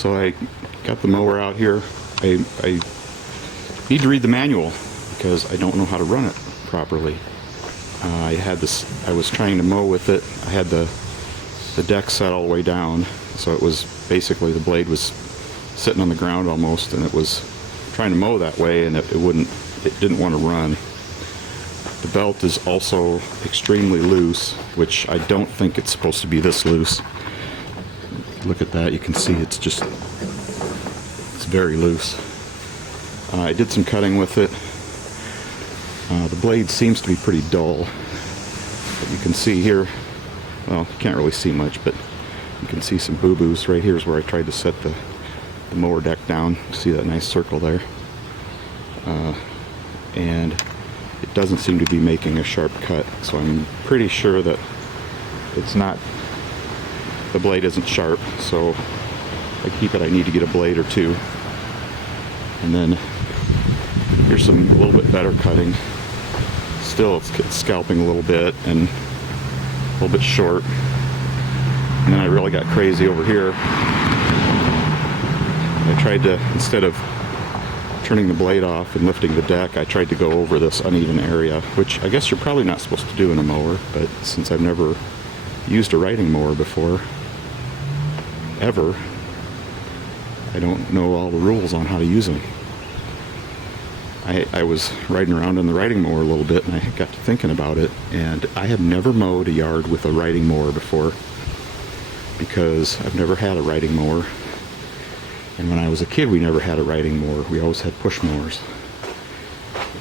So I got the mower out here. I need to read the manual because I don't know how to run it properly. I was trying to mow with it. I had the deck set all the way down, so it was basically the blade was sitting on the ground almost, and it was trying to mow that way, and it didn't want to run. The belt is also extremely loose, which I don't think it's supposed to be this loose. Look at that, you can see it's very loose. I did some cutting with it. The blade seems to be pretty dull, but you can see here, well, you can't really see much, but you can see some boo-boos. Right here is where I tried to set the mower deck down. See that nice circle there? And it doesn't seem to be making a sharp cut, so I'm pretty sure that the blade isn't sharp, so I keep it. I need to get a blade or two. And then here's a little bit better cutting. Still, it's scalping a little bit and a little bit short. And then I really got crazy over here. I tried to, instead of turning the blade off and lifting the deck, I tried to go over this uneven area, which I guess you're probably not supposed to do in a mower, but since I've never used a riding mower before, ever, I don't know all the rules on how to use them. I was riding around on the riding mower a little bit, and I got to thinking about it, and I have never mowed a yard with a riding mower before because I've never had a riding mower. And when I was a kid, we never had a riding mower. We always had push mowers.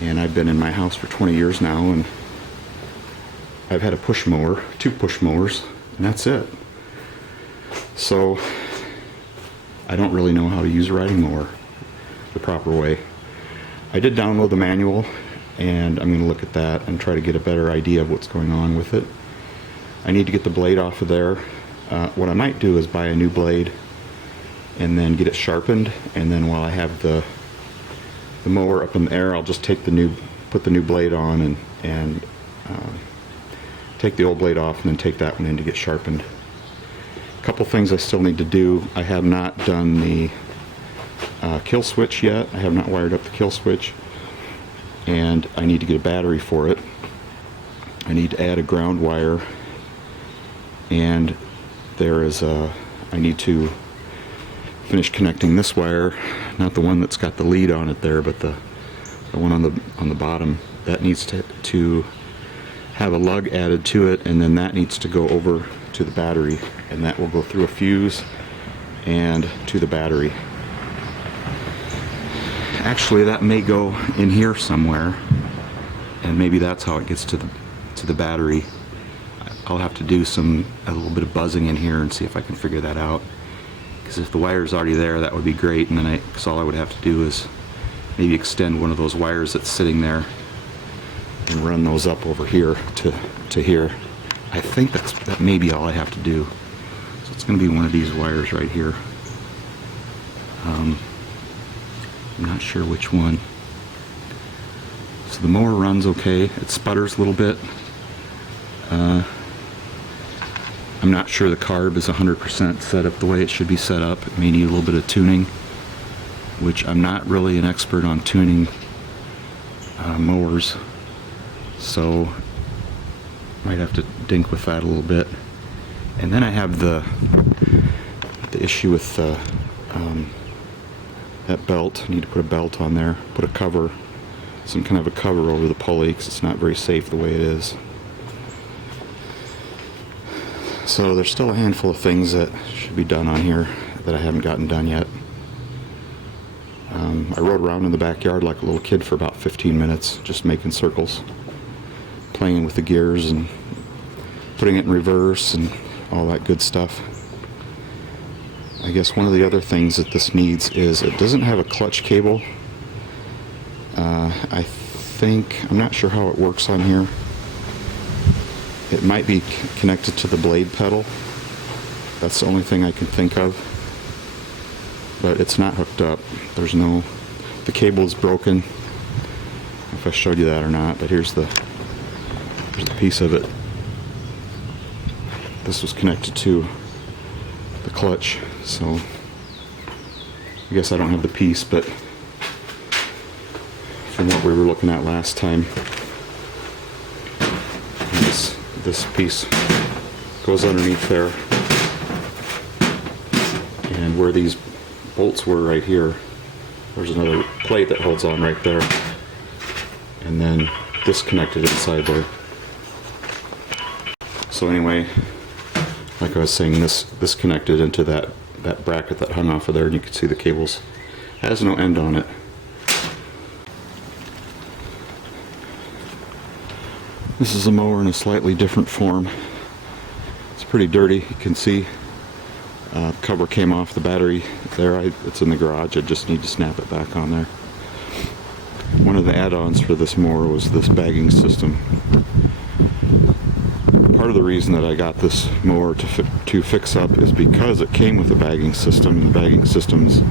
And I've been in my house for 20 years now, and I've had a push mower, 2 push mowers, and that's it. So I don't really know how to use a riding mower the proper way. I did download the manual, and I'm going to look at that and try to get a better idea of what's going on with it. I need to get the blade off of there. What I might do is buy a new blade and then get it sharpened, and then while I have the mower up in the air, I'll just put the new blade on and take the old blade off, and then take that one in to get sharpened. A couple things I still need to do. I have not done the kill switch yet. I have not wired up the kill switch, and I need to get a battery for it. I need to add a ground wire, and I need to finish connecting this wire, not the one that's got the lead on it there, but the one on the bottom. That needs to have a lug added to it, and then that needs to go over to the battery, and that will go through a fuse and to the battery. Actually, that may go in here somewhere, and maybe that's how it gets to the battery. I'll have to do a little bit of buzzing in here and see if I can figure that out. Because if the wire's already there, that would be great, and then because all I would have to do is maybe extend one of those wires that's sitting there and run those up over here to here. I think that may be all I have to do. So it's going to be one of these wires right here. I'm not sure which one. So the mower runs okay. It sputters a little bit. I'm not sure the carb is 100% set up the way it should be set up. It may need a little bit of tuning, which I'm not really an expert on tuning mowers, so might have to dink with that a little bit. And then I have the issue with that belt. I need to put a belt on there, put a cover, some kind of a cover over the pulley, because it's not very safe the way it is. So there's still a handful of things that should be done on here that I haven't gotten done yet. I rode around in the backyard like a little kid for about 15 minutes, just making circles, playing with the gears and putting it in reverse and all that good stuff. I guess one of the other things that this needs is it doesn't have a clutch cable. I'm not sure how it works on here. It might be connected to the blade pedal. That's the only thing I can think of. But it's not hooked up. The cable is broken. I don't know if I showed you that or not, but here's the piece of it. This was connected to the clutch, so I guess I don't have the piece, but from what we were looking at last time, this piece goes underneath there, and where these bolts were right here, there's another plate that holds on right there, and then this connected inside there. So anyway, like I was saying, this connected into that bracket that hung off of there, and you can see the cables. It has no end on it. This is a mower in a slightly different form. It's pretty dirty, you can see. Cover came off the battery there. It's in the garage. I just need to snap it back on there. One of the add-ons for this mower was this bagging system. Part of the reason that I got this mower to fix up is because it came with a bagging system, and the bagging systems,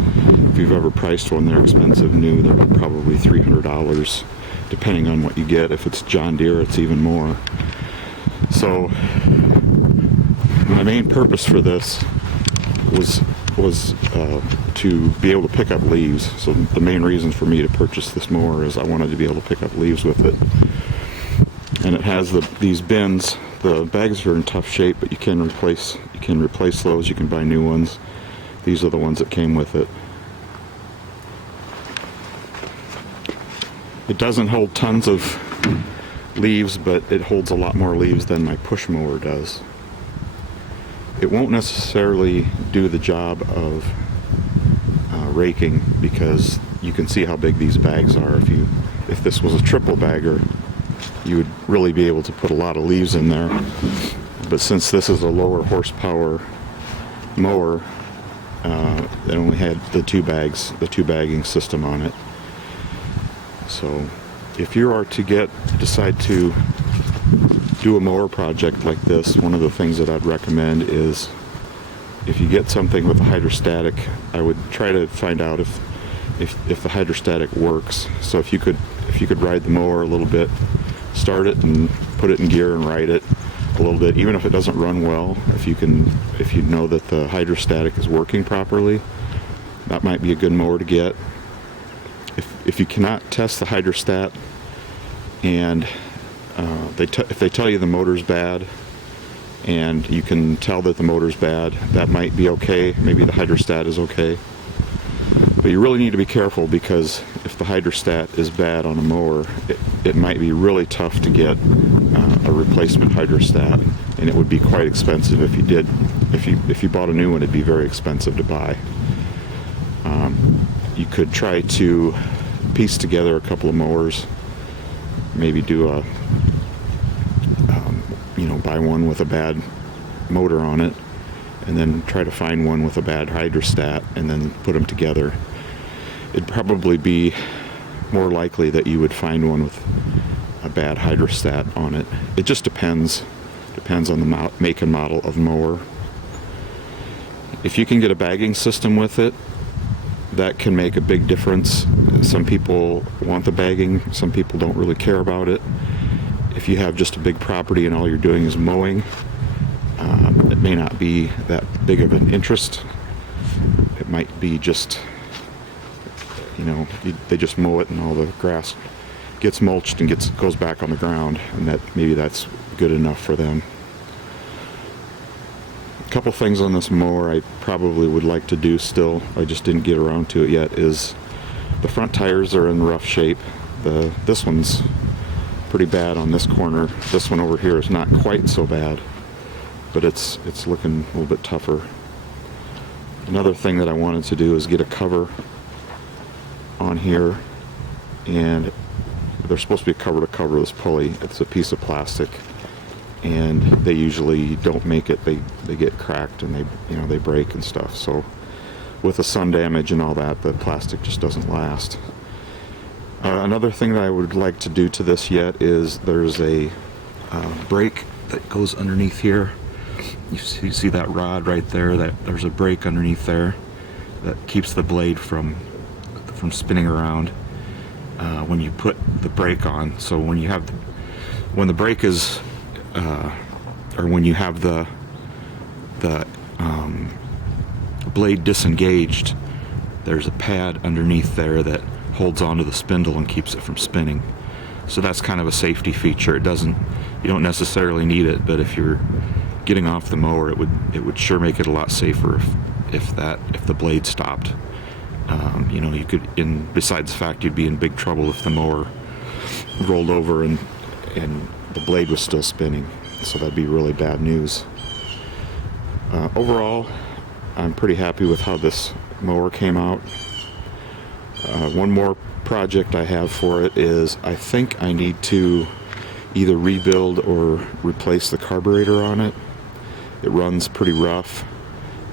if you've ever priced one, they're expensive new. They're probably $300, depending on what you get. If it's John Deere, it's even more. So my main purpose for this was to be able to pick up leaves. So the main reason for me to purchase this mower is I wanted to be able to pick up leaves with it. And it has these bins. The bags are in tough shape, but you can replace those. You can buy new ones. These are the ones that came with it. It doesn't hold tons of leaves, but it holds a lot more leaves than my push mower does. It won't necessarily do the job of raking, because you can see how big these bags are. If this was a triple bagger, you would really be able to put a lot of leaves in there. But since this is a lower horsepower mower, it only had the two bagging system on it. So if you are to decide to do a mower project like this, one of the things that I'd recommend is, if you get something with a hydrostatic, I would try to find out if the hydrostatic works. So if you could ride the mower a little bit, start it and put it in gear and ride it a little bit, even if it doesn't run well, if you know that the hydrostatic is working properly, that might be a good mower to get. If you cannot test the hydrostat, and if they tell you the motor's bad, and you can tell that the motor's bad, that might be okay. Maybe the hydrostat is okay. But you really need to be careful, because if the hydrostat is bad on a mower, it might be really tough to get a replacement hydrostat, and it would be quite expensive if you did. If you bought a new one, it'd be very expensive to buy. You could try to piece together a couple of mowers, maybe do buy one with a bad motor on it, and then try to find one with a bad hydrostat, and then put them together. It'd probably be more likely that you would find one with a bad hydrostat on it. It just depends on the make and model of mower. If you can get a bagging system with it, that can make a big difference. Some people want the bagging, some people don't really care about it. If you have just a big property and all you're doing is mowing, it may not be that big of an interest. It might be just, they just mow it and all the grass gets mulched and goes back on the ground, and maybe that's good enough for them. A couple things on this mower I probably would like to do still, I just didn't get around to it yet, is the front tires are in rough shape. This one's pretty bad on this corner. This one over here is not quite so bad, but it's looking a little bit tougher. Another thing that I wanted to do is get a cover on here, and there's supposed to be a cover to cover this pulley. It's a piece of plastic, and they usually don't make it. They get cracked and they break and stuff. So with the sun damage and all that, the plastic just doesn't last. Another thing that I would like to do to this yet is there's a brake that goes underneath here. You see that rod right there? There's a brake underneath there that keeps the blade from spinning around when you put the brake on. So when the brake is or when you have the blade disengaged, there's a pad underneath there that holds onto the spindle and keeps it from spinning. So that's kind of a safety feature. You don't necessarily need it, but if you're getting off the mower, it would sure make it a lot safer if the blade stopped. You know, besides the fact you'd be in big trouble if the mower rolled over and the blade was still spinning. So that'd be really bad news. Overall, I'm pretty happy with how this mower came out. One more project I have for it is I think I need to either rebuild or replace the carburetor on it. It runs pretty rough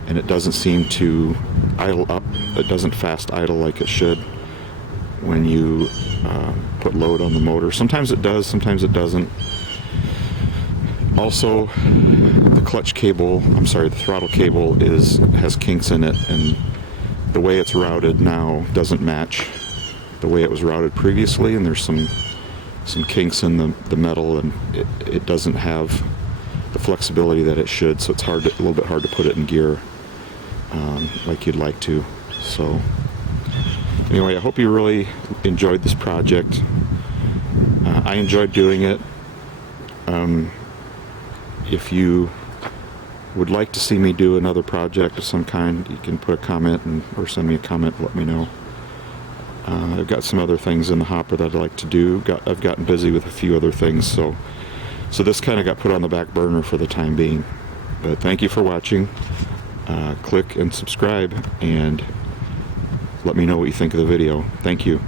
and it doesn't seem to idle up. It doesn't fast idle like it should when you put load on the motor. Sometimes it does, sometimes it doesn't. Also, the throttle cable has kinks in it, and the way it's routed now doesn't match the way it was routed previously, and there's some kinks in the metal, and it doesn't have the flexibility that it should, so it's a little bit hard to put it in gear like you'd like to. So anyway, I hope you really enjoyed this project. I enjoyed doing it. If you would like to see me do another project of some kind, you can put a comment or send me a comment and let me know. I've got some other things in the hopper that I'd like to do. I've gotten busy with a few other things, so this kind of got put on the back burner for the time being. But thank you for watching. Click and subscribe and let me know what you think of the video. Thank you.